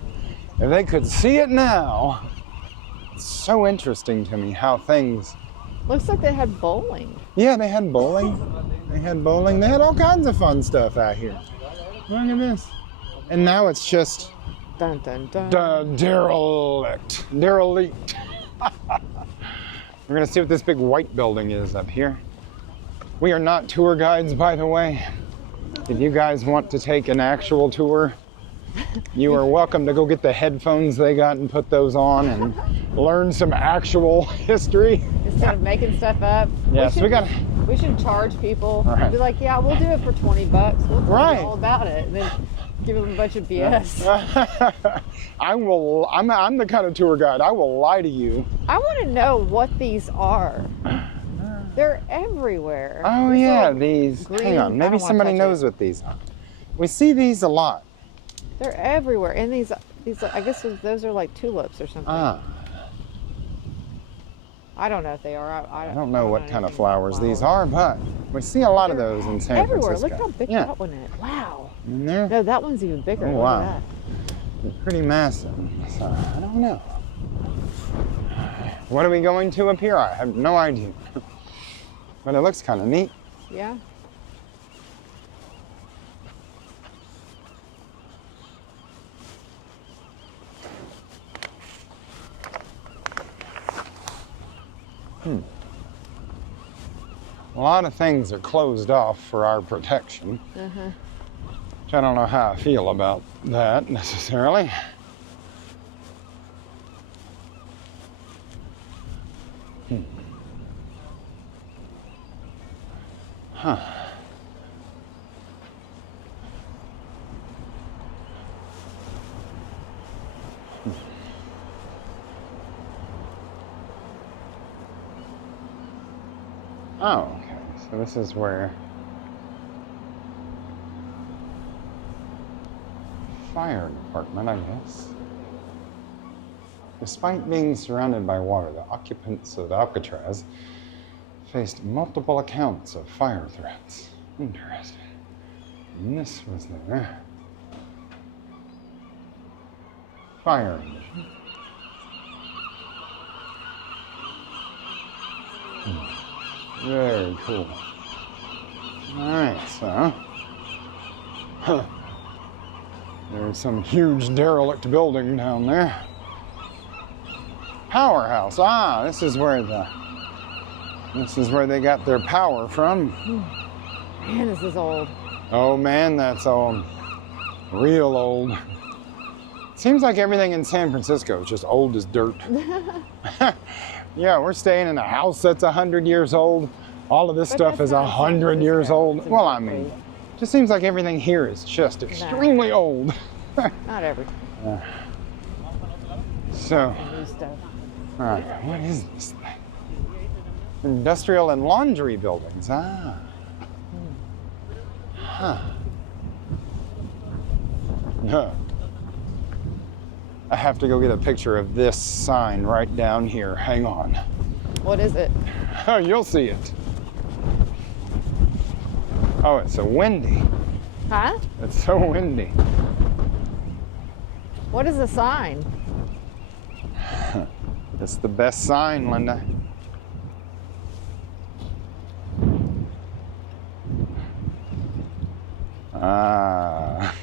they could see it now, it's so interesting to me how things... Looks like they had bowling. Yeah, they had bowling. They had bowling. They had all kinds of fun stuff out here. Look at this. And now it's just Dun dun dun. derelict. Derelict. We're gonna see what this big white building is up here. We are not tour guides, by the way. If you guys want to take an actual tour, you are welcome to go get the headphones they got and put those on and learn some actual history. Instead of making stuff up. Yes, We should charge people. Right. Be like, yeah, we'll do it for $20. We'll tell Right. you all about it. And then give them a bunch of BS. I'm the kind of tour guide, I will lie to you. I want to know what these are. They're everywhere. Oh These yeah, little these, green- hang I on, maybe don't wanna somebody touch knows it. what these are. We see these a lot. They're everywhere. And these, I guess those are like tulips or something. I don't know if they are. I don't know what kind of anything about flowers these are, but we see a lot of those in San everywhere. Francisco. Look how big Yeah, that one is. Wow. in there, No, that one's even bigger. Oh, Look wow. at that. pretty massive. So, I don't know. What are we going to up here? I have no idea. But it looks kind of neat. Yeah. A lot of things are closed off for our protection. Which I don't know how I feel about that necessarily. Huh. Oh, okay. So this is where fire department, I guess. Despite being surrounded by water, the occupants of Alcatraz faced multiple accounts of fire threats. Interesting. And this was their fire engine. Very cool. All right, so there's some huge derelict building down there. Powerhouse. Ah, this is where they got their power from. Man, this is old. Oh man, that's old. Real old. Seems like everything in San Francisco is just old as dirt. Yeah, we're staying in a house that's 100 years old. All of this But stuff that's is not 100 San years Francisco. old. It's Well, I Berkeley. mean, just seems like everything here is just extremely old. Not everything. So, New stuff. all right, what is this thing? Industrial and laundry buildings. Ah. Huh. Huh. I have to go get a picture of this sign right down here. Hang on. What is it? Oh, you'll see it. Oh, it's so windy. Huh? It's so windy. What is the sign? It's the best sign, Linda. Ah.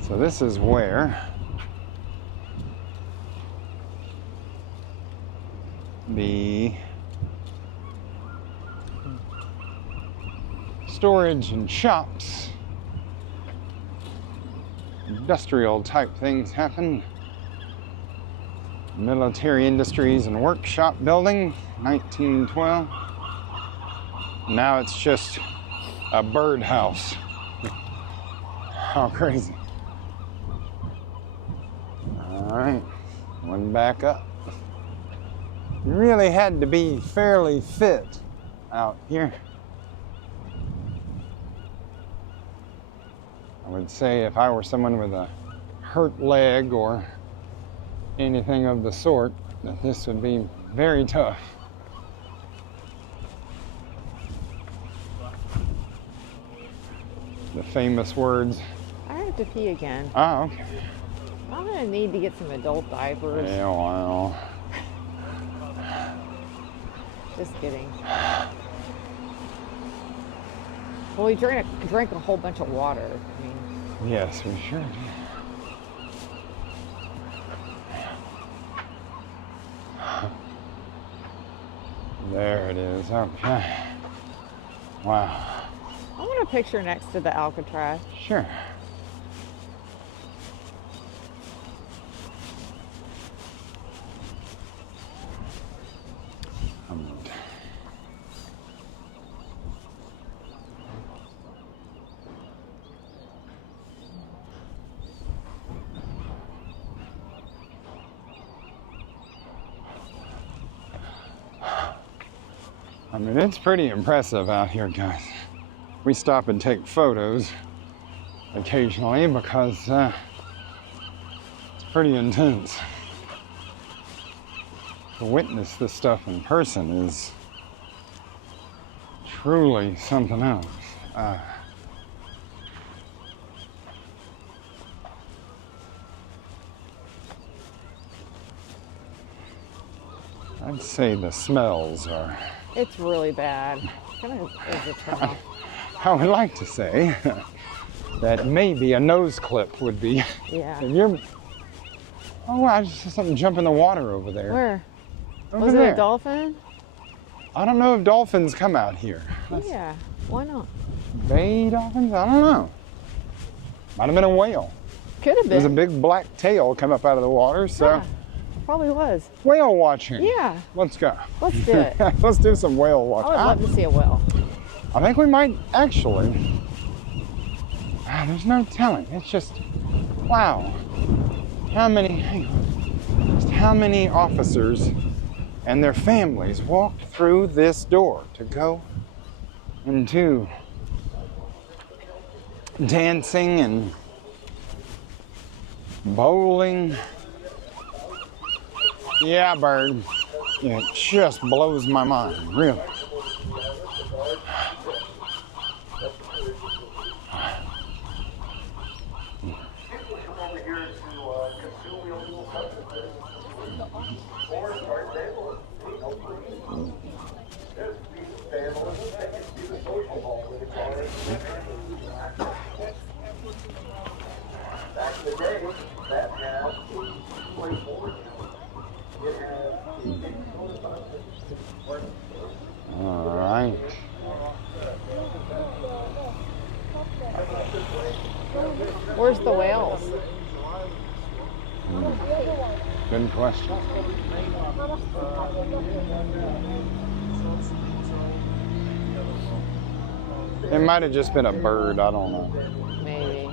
So this is where the storage and shops, industrial type things happen. Military Industries and Workshop Building, 1912. Now it's just a birdhouse. How crazy. All right, one back up. You really had to be fairly fit out here. I would say if I were someone with a hurt leg or anything of the sort, that this would be very tough. The famous words. I have to pee again. Oh, okay. I'm gonna need to get some adult diapers. Yeah, well. Just kidding. Well, we drank a whole bunch of water. I mean, Yes, we sure did. There it is. Okay. Wow. I want a picture next to the Alcatraz. Sure. I mean, it's pretty impressive out here, guys. We stop and take photos occasionally because it's pretty intense. To witness this stuff in person is truly something else. I'd say the smells are... It's really bad. Kind of is a turn off. I would like to say that maybe a nose clip would be. Yeah. If you're, oh, wow, I just saw something jump in the water over there. Where? Over Was there. it a dolphin? I don't know if dolphins come out here. Yeah. Why not? Bay dolphins? I don't know. Might have been a whale. Could have There's a been. big black tail come up out of the water, so Yeah, probably was. whale watching. Yeah. Let's go. Let's do it. Let's do some whale I watching. would love to see a whale. I think we might actually. There's no telling. It's just, wow. How many officers and their families walked through this door to go into dancing and bowling. Yeah, bird. It just blows my mind, really. All right. Where's the whales? Good question. It might have just been a bird, I don't know. Maybe.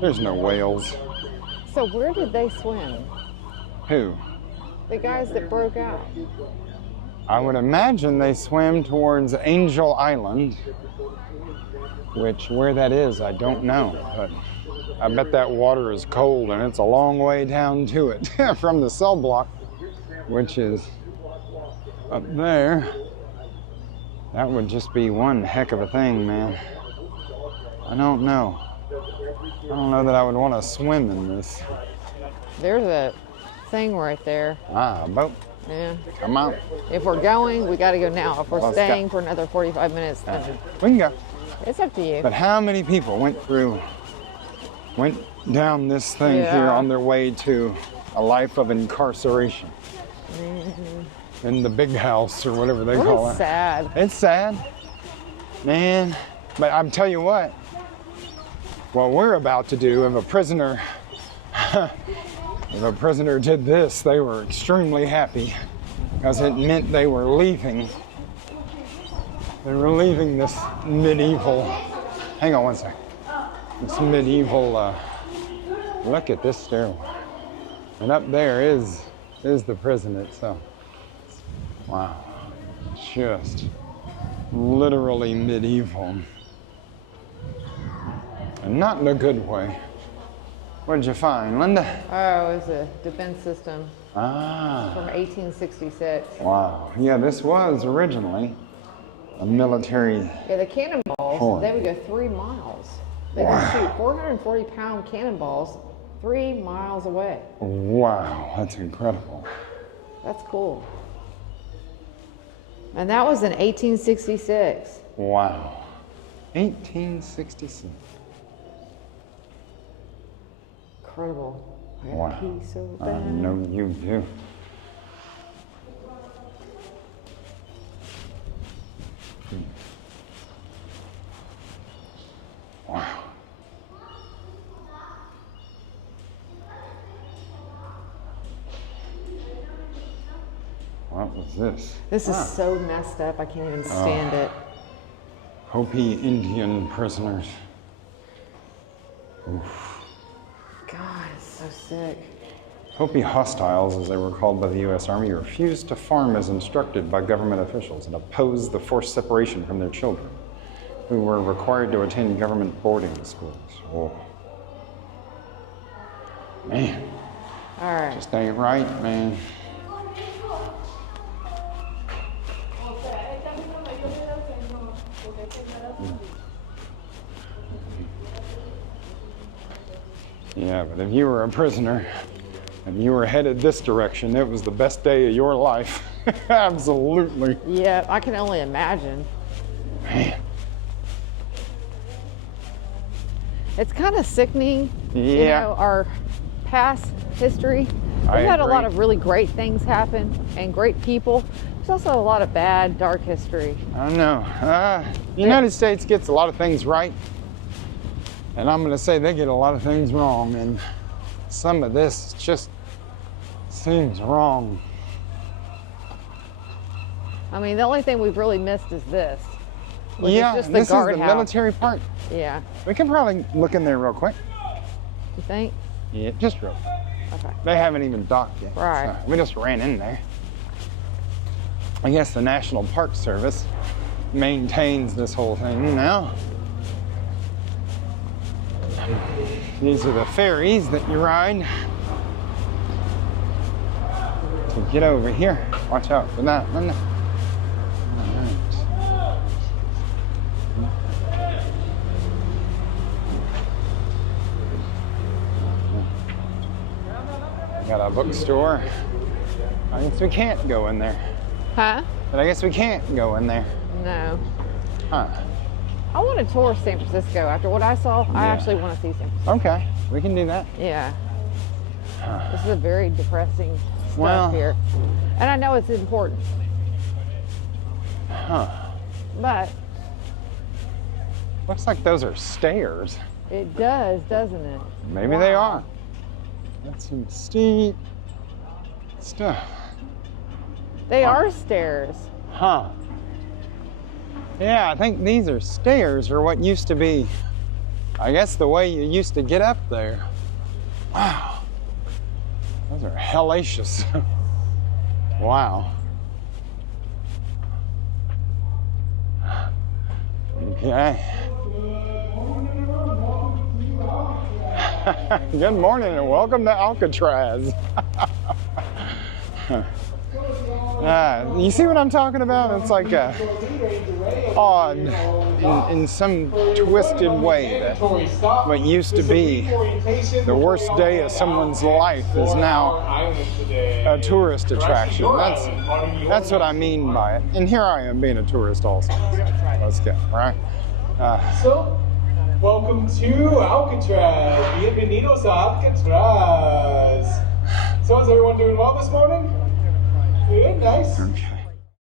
There's no whales. So where did they swim? Who? The guys that broke out. I would imagine they swam towards Angel Island, which where that is, I don't know. But I bet that water is cold and it's a long way down to it from the cell block, which is up there. That would just be one heck of a thing, man. I don't know. I don't know that I would want to swim in this. There's a thing right there. Ah, a boat. Yeah. Come on. If we're going, we got to go now. If we're Let's staying go. for another 45 minutes, then We can go. it's up to you. But how many people went down this thing here Yeah. on their way to a life of incarceration in the big house or whatever they call What it? is sad. It's sad, man. But I'm tell you what we're about to do, if a prisoner did this, they were extremely happy because it meant they were leaving They're relieving this medieval, hang on one sec. This medieval, look at this stairwell. And up there is the prison itself. Wow, just literally medieval. And not in a good way. What did you find, Linda? Oh, it was a defense system Ah. from 1866. Wow. Yeah, this was originally a military. Yeah, the cannonballs, Fort. they would go 3 miles. They could shoot 440-pound cannonballs 3 miles away. Wow, that's incredible. That's cool. And that was in 1866. Wow. 1866. Incredible. I Wow. gotta pee so I bad. know you do. Wow. What was this? This is so messed up, I can't even stand it. Hopi Indian prisoners. God, it's so sick. Hopi hostiles, as they were called by the U.S. Army, refused to farm as instructed by government officials and opposed the forced separation from their children, who were required to attend government boarding schools. Oh. Man, All right. just ain't right, man. Yeah, but if you were a prisoner and you were headed this direction, it was the best day of your life. Absolutely. Yeah, I can only imagine. Man. It's kind of sickening, you Yeah. know, our past history. We've I had a lot agree. of really great things happen and great people. There's also a lot of bad, dark history. I don't know. The United States gets a lot of things right, and I'm going to say they get a lot of things wrong, and some of this just seems wrong. I mean, the only thing we've really missed is this. Which Yeah, is just and the this is the guardhouse. military part. Yeah, We can probably look in there real quick. you think? Yeah, just real quick. Okay. They haven't even docked yet. Right. So we just ran in there. I guess the National Park Service maintains this whole thing now. These are the ferries that you ride to get over here. Watch out for that one. Got a bookstore. I guess we can't go in there. Huh? But I guess we can't go in there. No. Huh. I want to tour San Francisco. After what I saw, I Yeah. actually want to see San Francisco. Okay, we can do that. Yeah. This is a very depressing stuff Well- here. And I know it's important, Huh. but Looks like those are stairs. it does, doesn't it? Maybe they Wow. are. That's some steep stuff. They are stairs. Huh. Yeah, I think these are stairs, or what used to be, I guess, the way you used to get up there. Wow. Those are hellacious. Wow. Okay. Good morning and welcome to Alcatraz. You see what I'm talking about? It's like odd in some twisted way that what used to be the worst day of someone's life is now a tourist attraction. That's what I mean by it. And here I am being a tourist also. Let's go, all right? So, welcome to Alcatraz. Bienvenidos a Alcatraz. So, is everyone doing well this morning? Good, nice. Okay.